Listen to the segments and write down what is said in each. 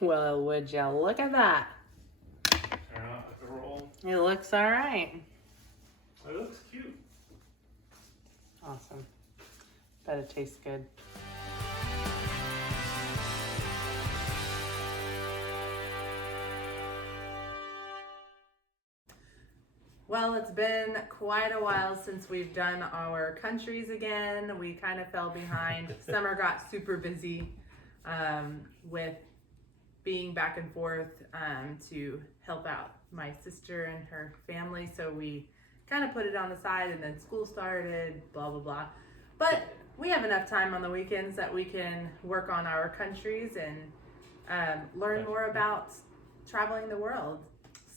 Well, would you look at that? Turn off the roll. It looks all right. It looks cute. Awesome. Bet it tastes good. Well, it's been quite a while since we've done our countries again. We kind of fell behind. Summer got super busy with being back and forth to help out my sister and her family. So we kind of put it on the side, and then school started, blah, blah, blah. But we have enough time on the weekends that we can work on our countries and learn more about traveling the world.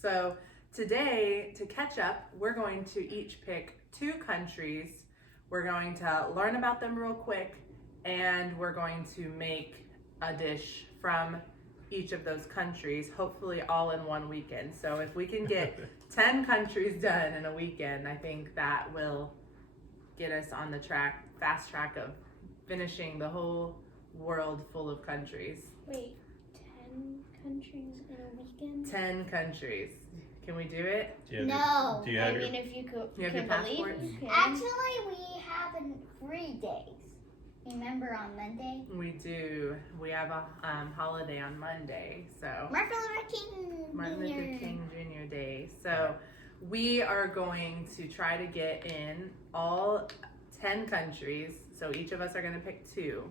So today, to catch up, we're going to each pick 2 countries. We're going to learn about them real quick, and we're going to make a dish from each of those countries, hopefully all in one weekend. So if we can get 10 countries done in a weekend, I think that will get us on the fast track of finishing the whole world full of countries. Wait, 10 countries in a weekend? 10 countries. Can we do it? No. Do you have your, if you could, you have your passports? Actually, we have 3 days. Remember on Monday? We do. We have a holiday on Monday, so Martin Luther King Martin Luther King Jr. Day. So we are going to try to get in all 10 countries. So each of us are going to pick 2.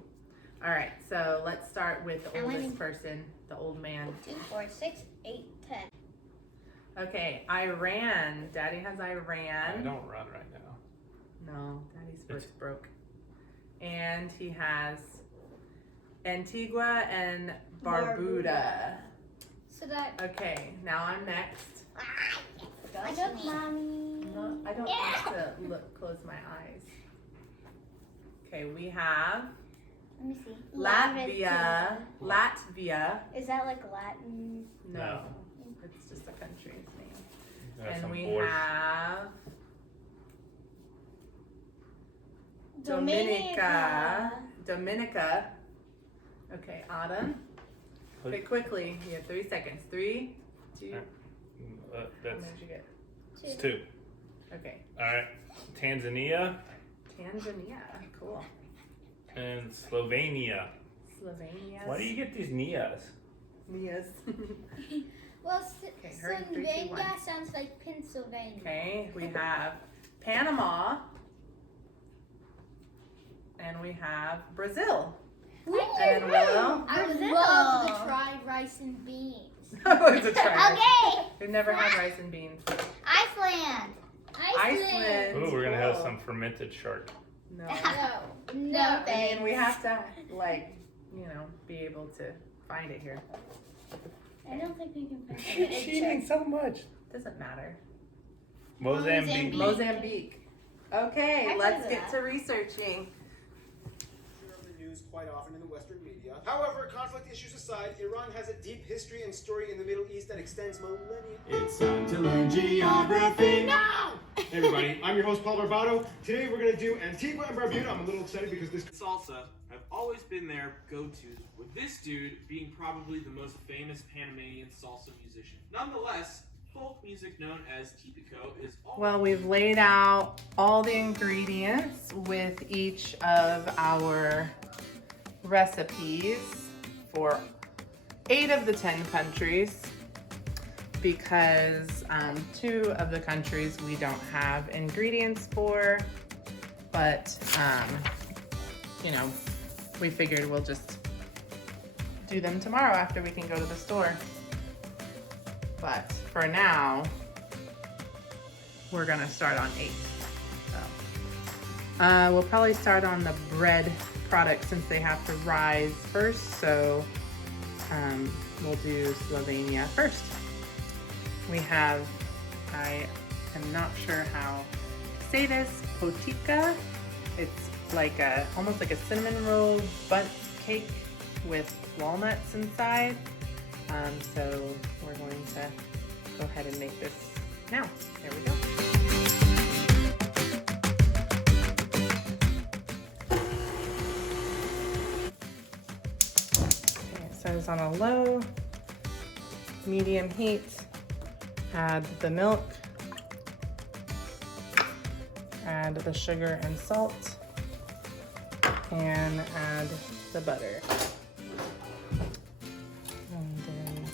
All right. So let's start with the oldest person, the old man. 2, 4, 6, 8, 10. Okay, Iran. Daddy has Iran. I don't run right now. No, Daddy's foot's broke. And he has Antigua and Barbuda. So that. Okay, now I'm next. I got mommy. No, I don't have to close my eyes. Okay, we have Let me see. Latvia. Latvia. Is that like Latin? No, it's just a country's name. That's And some we borscht. have Dominica. Okay, Autumn. Pick quickly. You have 3 seconds. 3, 2. How That's many did you get? it's 2. Okay. All right. Tanzania Tanzania. Cool. and Slovenia. Slovenia. Why do you get these Nias? Yes. Well, Okay, hurry, 3, 2, 1. Slovenia sounds like Pennsylvania. Okay, we have Panama. And we have Brazil. And Willow. I would Brazil. love to try rice and beans. Oh, it's a try. Okay, We've never had rice and beans. Iceland. Iceland. Ooh, we're gonna have Cool. some fermented shark. No. No. I mean, we have to, like, be able to find it here. I don't think we can find She's it. eating so much. Doesn't matter. Mozambique. Mozambique. Okay, I've let's heard of get that. to researching. Of the news quite often in the Western media. However, conflict issues aside, Iran has a deep history and story in the Middle East that extends millennia. It's time to learn geography now! Hey everybody, I'm your host Paul Barbato. Today we're gonna do Antigua and Barbuda. I'm a little excited because this Salsa have always been their go-tos, with this dude being probably the most famous Panamanian salsa musician. Nonetheless, folk music known as típico is Well, we've laid out all the ingredients with each of our recipes for 8 of the 10 countries, because 2 of the countries we don't have ingredients for, but we figured we'll just do them tomorrow after we can go to the store. But for now, we're gonna start on 8. So we'll probably start on the bread products since they have to rise first. So we'll do Slovenia first. We have, I am not sure how to say this, Potica. It's like almost like a cinnamon roll bundt cake with walnuts inside. So we're going to go ahead and make this now. There we go. Okay, it says on a low medium heat. Add the milk. Add the sugar and salt. And add the butter. And then,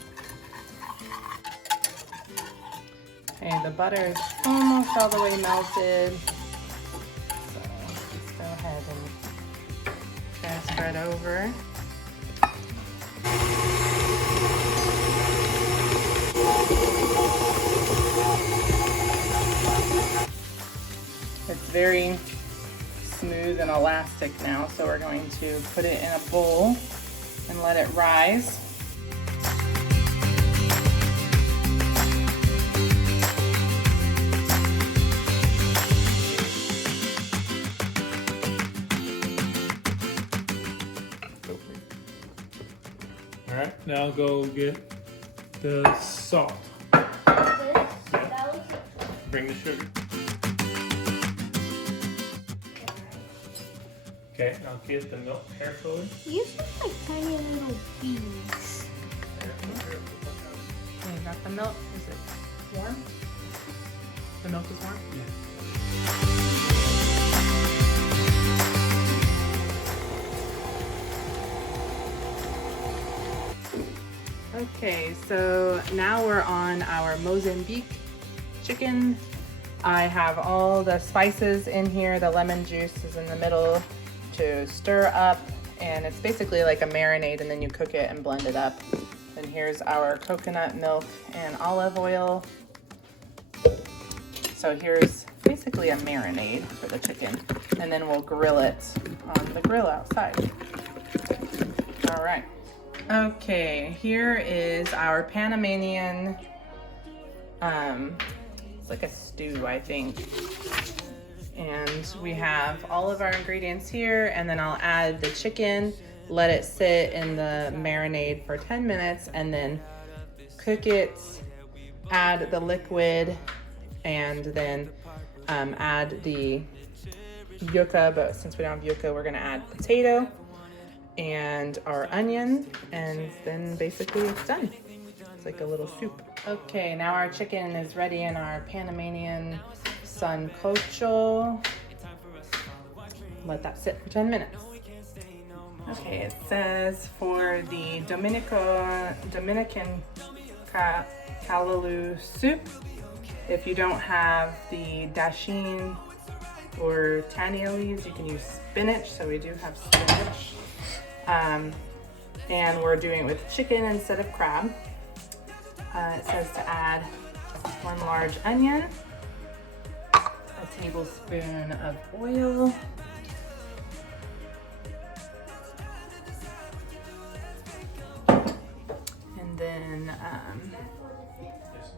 okay, the butter is almost all the way melted. So just go ahead and transfer it over. It's very smooth and elastic now, so we're going to put it in a bowl and let it rise. Alright, now go get the salt. Bring the sugar. Okay, now get the milk carefully. You sound like tiny little bees. Okay, you got the milk. Is it warm? The milk is warm? Yeah. Okay, so now we're on our Mozambique chicken. I have all the spices in here. The lemon juice is in the middle to stir up, and it's basically like a marinade, and then you cook it and blend it up. And here's our coconut milk and olive oil. So here's basically a marinade for the chicken, and then we'll grill it on the grill outside. All right. Okay, here is our Panamanian, it's like a stew, I think. And we have all of our ingredients here, and then I'll add the chicken, let it sit in the marinade for 10 minutes, and then cook it, add the liquid, and then add the yuca, but since we don't have yuca, we're gonna add potato and our onion, and then basically it's done. It's like a little soup. Okay, now our chicken is ready in our Panamanian Sancocho. Let that sit for 10 minutes. Okay, it says for the Dominican callaloo soup, if you don't have the dasheen or tania leaves, you can use spinach, so we do have spinach. And we're doing it with chicken instead of crab. It says to add 1 large onion, a tablespoon of oil, and then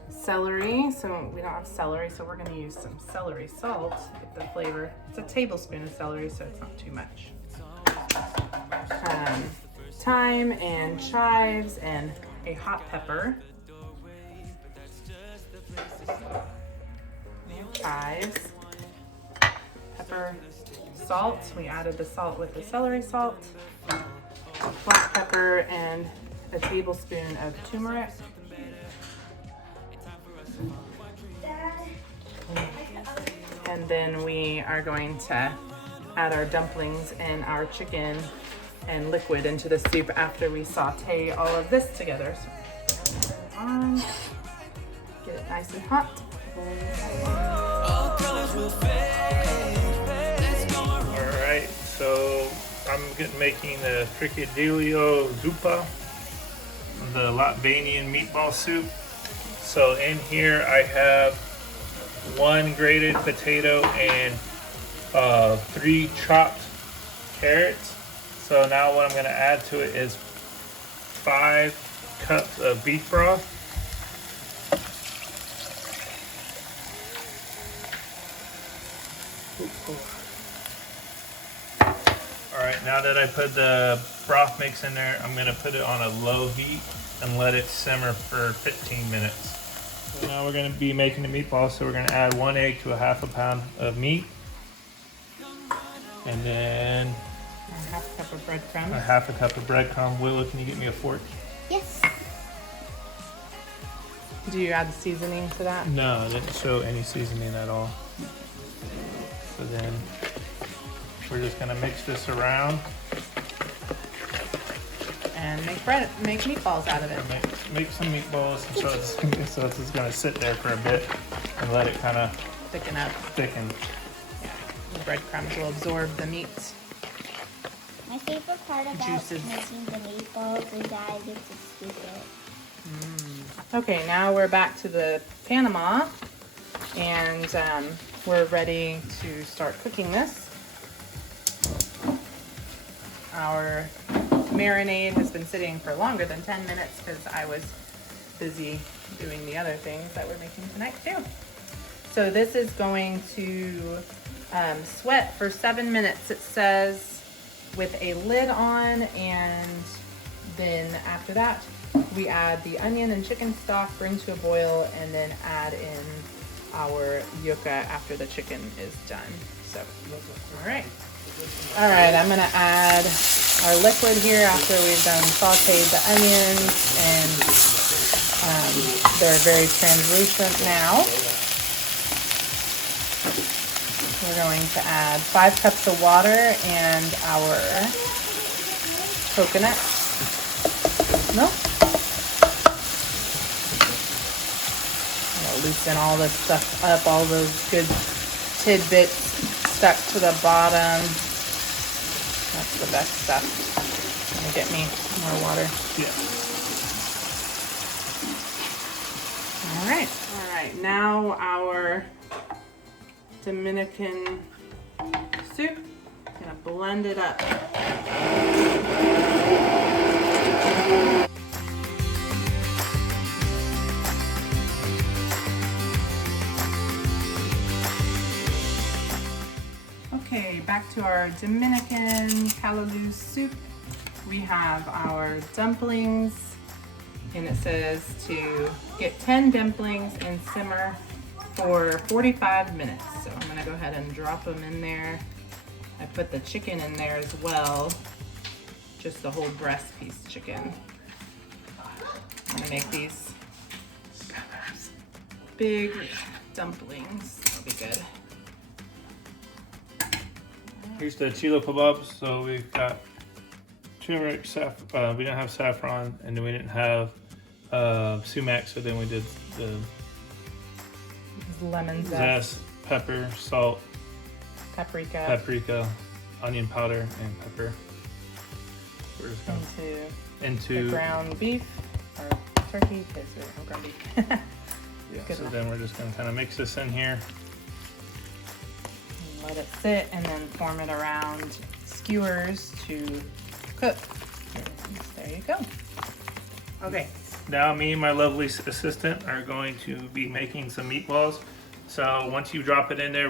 celery. So we don't have celery, so we're going to use some celery salt to get the flavor. It's a tablespoon of celery, so it's not too much. Thyme and chives and a hot pepper. Chives, pepper, salt. We added the salt with the celery salt, black pepper, and a tablespoon of turmeric. And then we are going to add our dumplings and our chicken and liquid into the soup after we saute all of this together. So on, get it nice and hot. Alright, so I'm making the fricadillo zuppa, the Latvian meatball soup. So in here I have 1 grated potato and 3 chopped carrots. So now what I'm going to add to it is 5 cups of beef broth. Alright, now that I put the broth mix in there, I'm going to put it on a low heat and let it simmer for 15 minutes. So now we're going to be making the meatballs, so we're going to add 1 egg to a 1/2 pound of meat. And then A 1/2 cup of breadcrumbs. a 1/2 cup of breadcrumb. Willow, can you get me a fork? Yes. Do you add seasoning to that? No, it didn't show any seasoning at all. So then we're just gonna mix this around And make meatballs out of it. and make some meatballs. So it's just gonna sit there for a bit and let it kind of Thicken up. thicken. The breadcrumbs will absorb the meat. My favorite part about Juices. making the meatballs is that I get to scoop it. Okay, now we're back to the Panama, and we're ready to start cooking this. Our marinade has been sitting for longer than 10 minutes because I was busy doing the other things that we're making tonight too. So this is going to sweat for 7 minutes, it says, with a lid on, and then after that we add the onion and chicken stock, bring to a boil, and then add in our yuca after the chicken is done. So, all right, I'm gonna add our liquid here after we've done sauteed the onions, and they're very translucent now. We're going to add 5 cups of water and our coconut milk. Loosen all this stuff up, all those good tidbits stuck to the bottom. That's the best stuff. Gonna get me more water. Yeah. All right, now our Dominican soup. Gonna blend it up. Okay, back to our Dominican callaloo soup. We have our dumplings, and it says to get 10 dumplings and simmer for 45 minutes. So I'm gonna go ahead and drop them in there. I put the chicken in there as well, just the whole breast piece chicken. I'm gonna make these big dumplings. That'll be good. Here's the chilo kebabs. So we've got turmeric, we didn't have saffron, and then we didn't have sumac. So then we did the Lemon zest, pepper, salt, paprika, onion powder, and pepper. We're just going into the ground beef or turkey. Okay, so ground beef. Yeah, so then we're just going to kind of mix this in here. Let it sit, and then form it around skewers to cook. There you go. Okay. Now me and my lovely assistant are going to be making some meatballs. So once you drop it in there,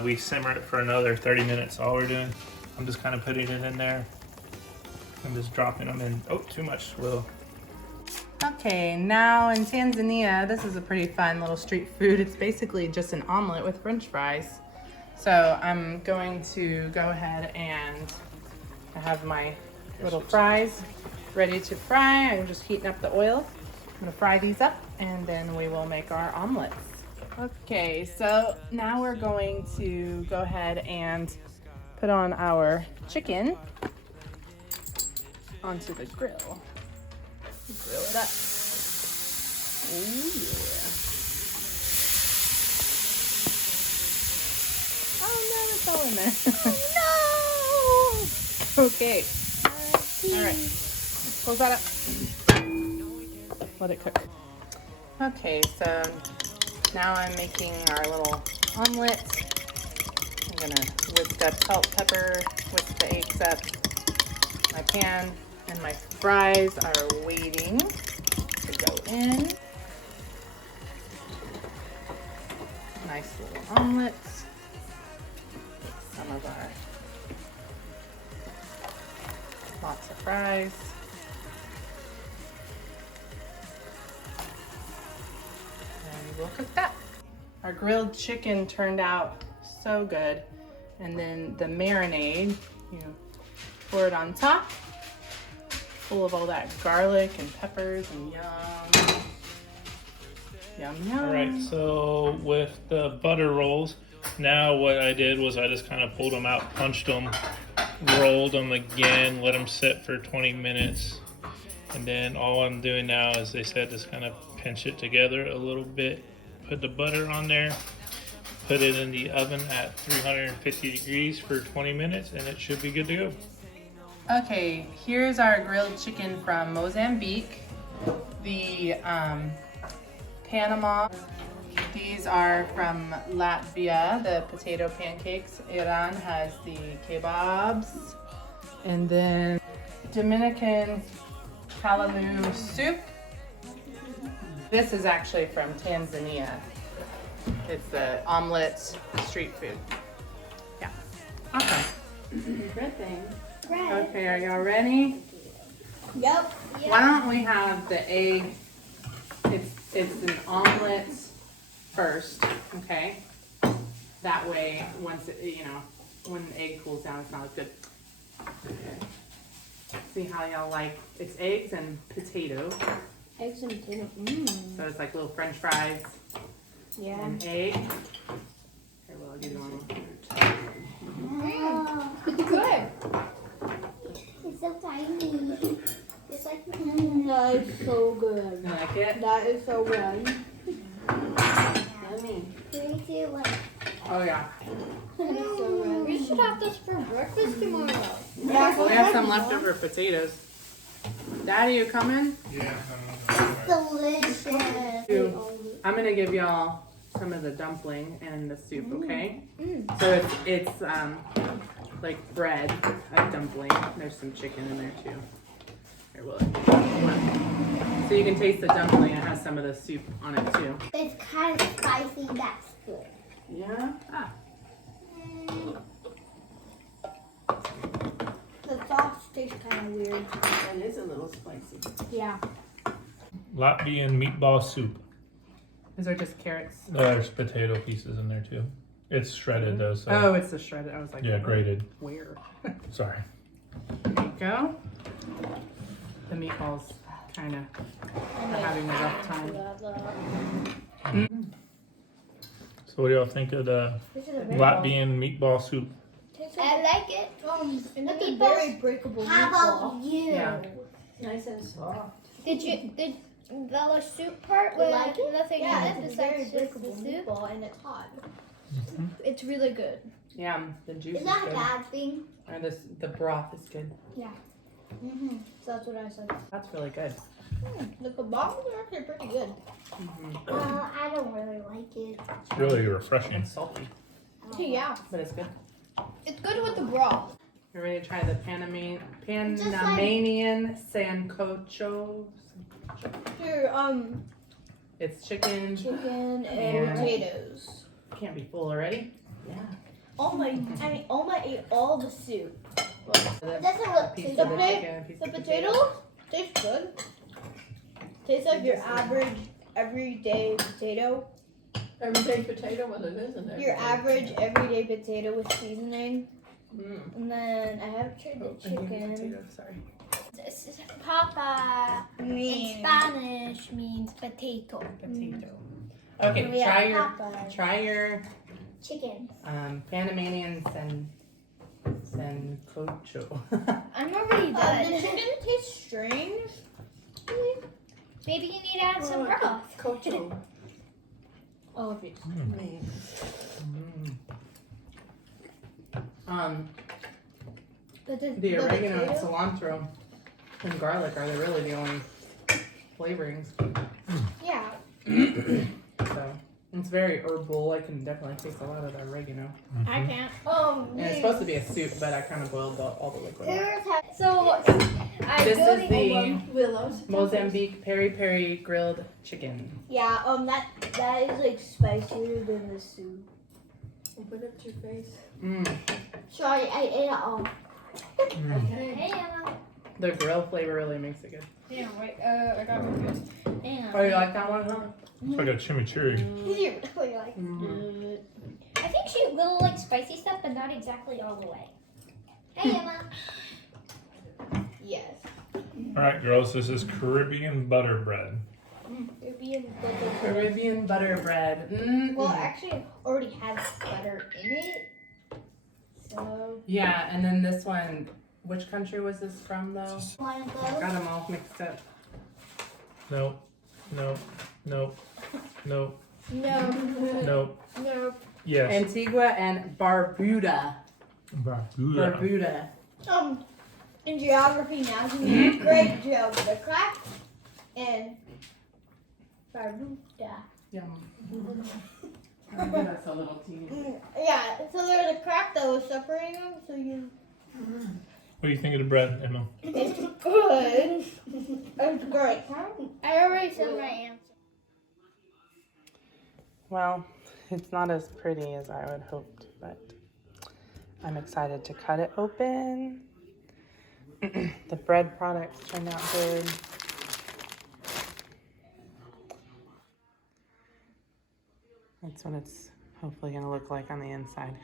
we simmer it for another 30 minutes. All we're doing, I'm just kind of putting it in there. I'm just dropping them in. Oh, too much, Will. Okay, now in Tanzania, this is a pretty fun little street food. It's basically just an omelet with French fries. So I'm going to go ahead and I have my little fries ready to fry. I'm just heating up the oil. I'm gonna fry these up, and then we will make our omelets. Okay, so now we're going to go ahead and put on our chicken onto the grill. Grill it up. Oh yeah. Oh no, it's all in there. Oh no! Okay. Alright. Close that up. Let it cook. Okay, so now I'm making our little omelet. I'm gonna whisk up salt, pepper, whisk the eggs up. My pan and my fries are waiting to go in. Nice little omelet. Some of our lots of fries. And we'll cook that. Our grilled chicken turned out so good. And then the marinade, pour it on top, full of all that garlic and peppers and yum. Yum yum. All right, so with the butter rolls, now what I did was I just kind of pulled them out, punched them, rolled them again, let them sit for 20 minutes. And then all I'm doing now is they said just kind of pinch it together a little bit, put the butter on there, put it in the oven at 350 degrees for 20 minutes, and it should be good to go. Okay, here's our grilled chicken from Mozambique. The Panama. These are from Latvia, the potato pancakes. Iran has the kebabs. And then Dominican callaloo soup. This is actually from Tanzania. It's the omelet street food. Yeah. Awesome. Good thing. Okay, are y'all ready? Yep. Why don't we have the egg? It's an omelet first, okay? That way, once it, when the egg cools down, it's not as good. Okay. See how y'all like? It's eggs and potato. Eggs and potato. So it's like little French fries Yeah. and egg. Here, well, I'll give you one. It's good. It's so tiny. It's like That is so good. You like it? That is so good. Yummy. 3, 2, 1. Oh yeah. That is so good. We should have this for breakfast tomorrow. Yeah, we have some leftover potatoes. Daddy, you coming? Yeah. Delicious. I'm gonna give y'all some of the dumpling and the soup, okay? So it's like bread, a dumpling. There's some chicken in there too. Here, will it? So you can taste the dumpling. It has some of the soup on it too. It's kind of spicy. That's good. Yeah. Ah. The sauce tastes kind of weird. It is a little spicy. Yeah. Latvian meatball soup. These are just carrots. There's potato pieces in there too. It's shredded though, so. Oh, it's the shredded. I was like, Yeah, grated. Where? Sorry. There you go. The meatballs kind of are having a rough time. So what do y'all think of the Latvian meatball soup? I like it. It's The a meatballs- very breakable How meatball. about you? Yeah. Nice and soft. Did the soup part You with like it? nothing Yeah, in it it's a very besides just the breakable soup? meatball and it's hot. It's really good. Yeah, the juice Is is that a good. bad thing? Or the broth is good. So that's what I said. That's really good. The kebabs are actually pretty good. I don't really like it. It's really refreshing. It's salty, Yeah. but it's good. It's good with the broth. You ready to try the Panamanian Sancocho? Here, It's chicken. chicken and And- potatoes. Can't be full already. Yeah. Oma ate all the soup. It doesn't look Piece too of The the pota- chicken, piece The of potatoes taste good. Tastes like your average everyday potato. Everyday potato, well, it is in there. Your average everyday potato with seasoning. Mm. And then I have tried the Oh, I need chicken. potato, sorry. Papa in Mm. Spanish means potato. Potato. Okay, Yeah, try Popeye. your chicken. Panamanian Sancocho. I'm already The done. chicken tastes strange. Maybe you need to add some broth. Cocho. Oh, if it's The oregano and cilantro and garlic are really the only flavorings. Yeah. So it's very herbal. I can definitely taste a lot of the oregano. I can't. And it's supposed to be a soup, but I kind of boiled all the liquid. out. So I This go is to the Willows. Mozambique peri peri grilled chicken. Yeah, that is like spicier than the soup. Put it to your face. Sorry, I ate it all. Hey Emma. The grill flavor really makes it good. Yeah, wait. I got confused. Damn. Oh, you like that one, huh? It's like a chimichurri. You really like I think she will like spicy stuff, but not exactly all the way. Hey Emma. Yes. All right, girls, this is Caribbean butter bread. Caribbean butter. Caribbean butter bread. Mm-mm. Well, actually, it already has butter in it. So. Yeah, and then this one, which country was this from though? Wanna Got go? them all mixed up. Nope. Nope. Nope. Nope. No. Nope. No. Yes. Antigua and Barbuda. Barbuda. In geography now, he did a great job. The crack and Barbuda. Yum. Give us a little teeny. Yeah, so there's a crack that was separating them, so you. What do you think of the bread, Emma? It's good. It's great. I already said my answer. Well, it's not as pretty as I would hoped, but I'm excited to cut it open. The bread products turned out good. That's what it's hopefully going to look like on the inside.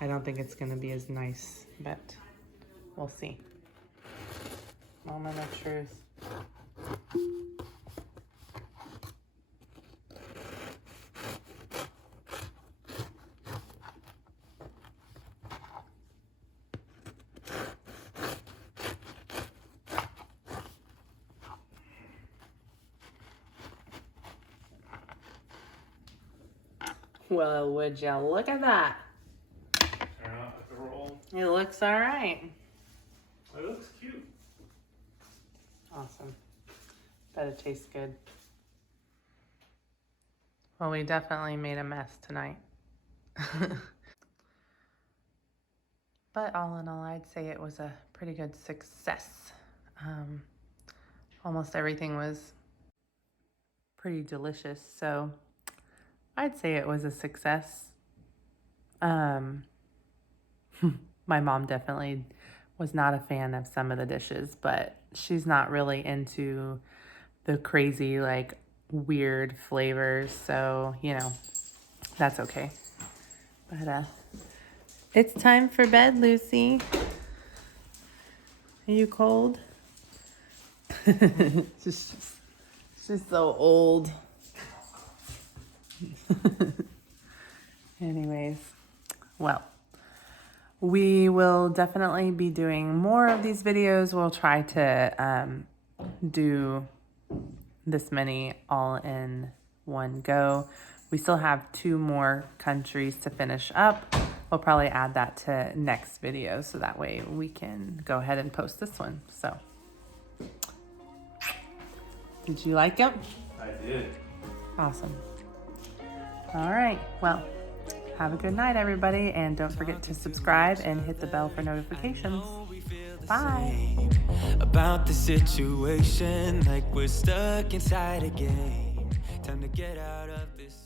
I don't think it's going to be as nice, but we'll see. Moment of truth. Well, would you look at that? It looks all right. It looks cute. Awesome. Bet it tastes good. Well, we definitely made a mess tonight. But all in all, I'd say it was a pretty good success. Almost everything was pretty delicious, so I'd say it was a success. My mom definitely was not a fan of some of the dishes, but she's not really into the crazy, like, weird flavors, so, you know, that's okay. But, it's time for bed, Lucy. Are you cold? She's so old. Anyways, well, we will definitely be doing more of these videos. We'll try to do this many all in one go. We still have 2 more countries to finish up. We'll probably add that to next video so that way we can go ahead and post this one. So, did you like them? I did. Awesome. All right, well, have a good night, everybody, and don't forget to subscribe and hit the bell for notifications. Bye. About the situation, like we're stuck inside a game. Time to get out of this.